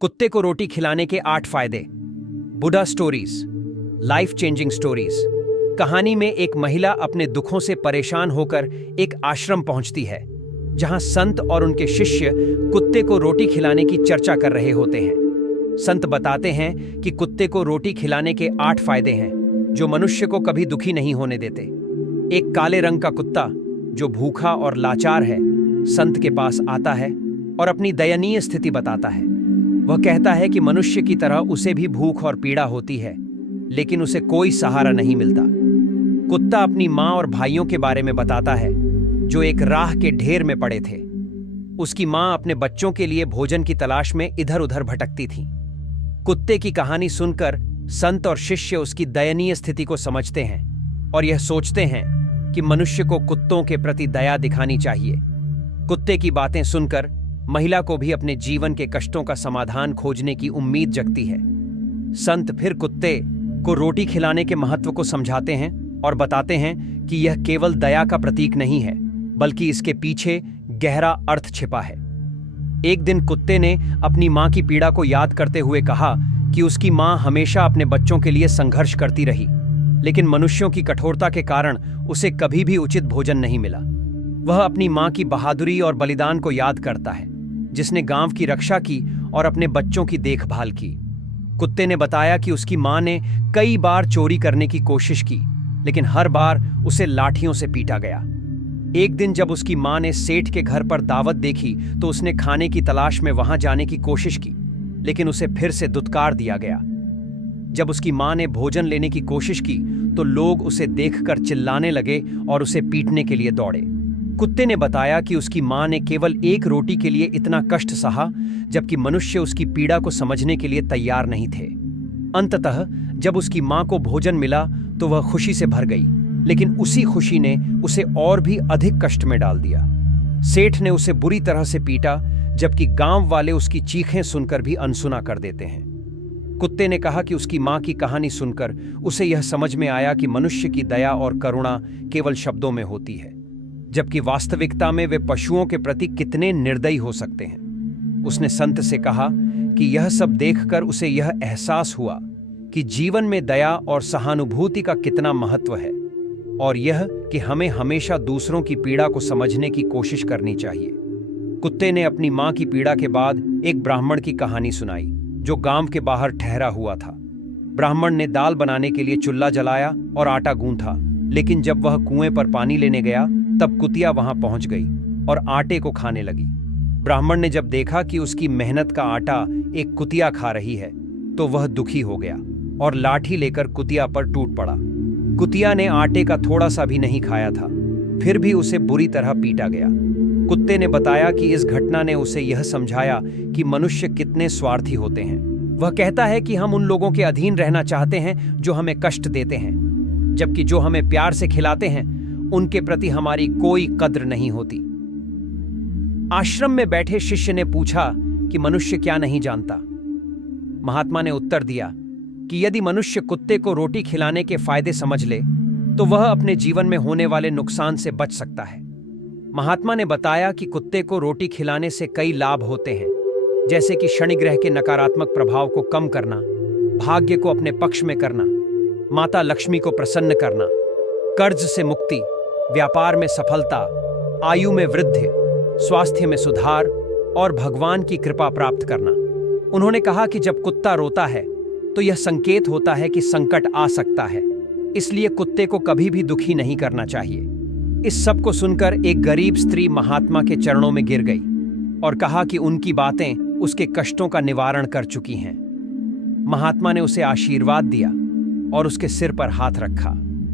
कुत्ते को रोटी खिलाने के 8 फायदे। बुढ़ा स्टोरीज, लाइफ चेंजिंग स्टोरीज। कहानी में एक महिला अपने दुखों से परेशान होकर एक आश्रम पहुंचती है, जहां संत और उनके शिष्य कुत्ते को रोटी खिलाने की चर्चा कर रहे होते हैं। संत बताते हैं कि कुत्ते को रोटी खिलाने के 8 फायदे हैं, जो मनुष्य को कभी दुखी नहीं होने देते। एक काले रंग का कुत्ता, जो भूखा और लाचार है, संत के पास आता है और अपनी दयनीय स्थिति बताता है। वह कहता है कि मनुष्य की तरह उसे भी भूख और पीड़ा होती है, लेकिन उसे कोई सहारा नहीं मिलता। कुत्ता अपनी माँ और भाइयों के बारे में बताता है, जो एक राह के ढेर में पड़े थे। उसकी माँ अपने बच्चों के लिए भोजन की तलाश में इधर उधर भटकती थी। कुत्ते की कहानी सुनकर संत और शिष्य उसकी दयनीय स्थिति को समझते हैं और यह सोचते हैं कि मनुष्य को कुत्तों के प्रति दया दिखानी चाहिए। कुत्ते की बातें सुनकर महिला को भी अपने जीवन के कष्टों का समाधान खोजने की उम्मीद जगती है। संत फिर कुत्ते को रोटी खिलाने के महत्व को समझाते हैं और बताते हैं कि यह केवल दया का प्रतीक नहीं है, बल्कि इसके पीछे गहरा अर्थ छिपा है। एक दिन कुत्ते ने अपनी मां की पीड़ा को याद करते हुए कहा कि उसकी मां हमेशा अपने बच्चों के लिए संघर्ष करती रही, लेकिन मनुष्यों की कठोरता के कारण उसे कभी भी उचित भोजन नहीं मिला। वह अपनी मां की बहादुरी और बलिदान को याद करता है, जिसने गांव की रक्षा की और अपने बच्चों की देखभाल की। कुत्ते ने बताया कि उसकी मां ने कई बार चोरी करने की कोशिश की, लेकिन हर बार उसे लाठियों से पीटा गया। एक दिन जब उसकी मां ने सेठ के घर पर दावत देखी, तो उसने खाने की तलाश में वहां जाने की कोशिश की, लेकिन उसे फिर से दुत्कार दिया गया। जब उसकी मां ने भोजन लेने की कोशिश की, तो लोग उसे देखकर चिल्लाने लगे और उसे पीटने के लिए दौड़े। कुत्ते ने बताया कि उसकी मां ने केवल एक रोटी के लिए इतना कष्ट सहा, जबकि मनुष्य उसकी पीड़ा को समझने के लिए तैयार नहीं थे। अंततः जब उसकी मां को भोजन मिला तो वह खुशी से भर गई, लेकिन उसी खुशी ने उसे और भी अधिक कष्ट में डाल दिया। सेठ ने उसे बुरी तरह से पीटा, जबकि गांव वाले उसकी चीखें सुनकर भी अनसुना कर देते हैं। कुत्ते ने कहा कि उसकी मां की कहानी सुनकर उसे यह समझ में आया कि मनुष्य की दया और करुणा केवल शब्दों में होती है, जबकि वास्तविकता में वे पशुओं के प्रति कितने निर्दयी हो सकते हैं। उसने संत से कहा कि यह सब देखकर उसे यह एहसास हुआ कि जीवन में दया और सहानुभूति का कितना महत्व है, और यह कि हमें हमेशा दूसरों की पीड़ा को समझने की कोशिश करनी चाहिए। कुत्ते ने अपनी मां की पीड़ा के बाद एक ब्राह्मण की कहानी सुनाई, जो गांव के बाहर ठहरा हुआ था। ब्राह्मण ने दाल बनाने के लिए चूल्हा जलाया और आटा गूंथा, लेकिन जब वह कुएं पर पानी लेने गया, तब कुतिया वहां पहुंच गई और आटे को खाने लगी। ब्राह्मण ने जब देखा कि उसकी मेहनत का आटा एक कुतिया खा रही है, तो वह दुखी हो गया और लाठी लेकर कुतिया पर टूट पड़ा। कुतिया ने आटे का थोड़ा सा भी नहीं खाया था, फिर भी उसे बुरी तरह पीटा गया। कुत्ते ने बताया कि इस घटना ने उसे यह समझाया कि मनुष्य कितने स्वार्थी होते हैं। वह कहता है कि हम उन लोगों के अधीन रहना चाहते हैं जो हमें कष्ट देते हैं, जबकि जो हमें प्यार से खिलाते हैं उनके प्रति हमारी कोई कद्र नहीं होती। आश्रम में बैठे शिष्य ने पूछा कि मनुष्य क्या नहीं जानता। महात्मा ने उत्तर दिया कि यदि मनुष्य कुत्ते को रोटी खिलाने के फायदे समझ ले, तो वह अपने जीवन में होने वाले नुकसान से बच सकता है। महात्मा ने बताया कि कुत्ते को रोटी खिलाने से कई लाभ होते हैं, जैसे कि शनि ग्रह के नकारात्मक प्रभाव को कम करना, भाग्य को अपने पक्ष में करना, माता लक्ष्मी को प्रसन्न करना, कर्ज से मुक्ति, व्यापार में सफलता, आयु में वृद्धि, स्वास्थ्य में सुधार और भगवान की कृपा प्राप्त करना। उन्होंने कहा कि जब कुत्ता रोता है तो यह संकेत होता है कि संकट आ सकता है, इसलिए कुत्ते को कभी भी दुखी नहीं करना चाहिए। इस सब को सुनकर एक गरीब स्त्री महात्मा के चरणों में गिर गई और कहा कि उनकी बातें उसके कष्टों का निवारण कर चुकी हैं। महात्मा ने उसे आशीर्वाद दिया और उसके सिर पर हाथ रखा।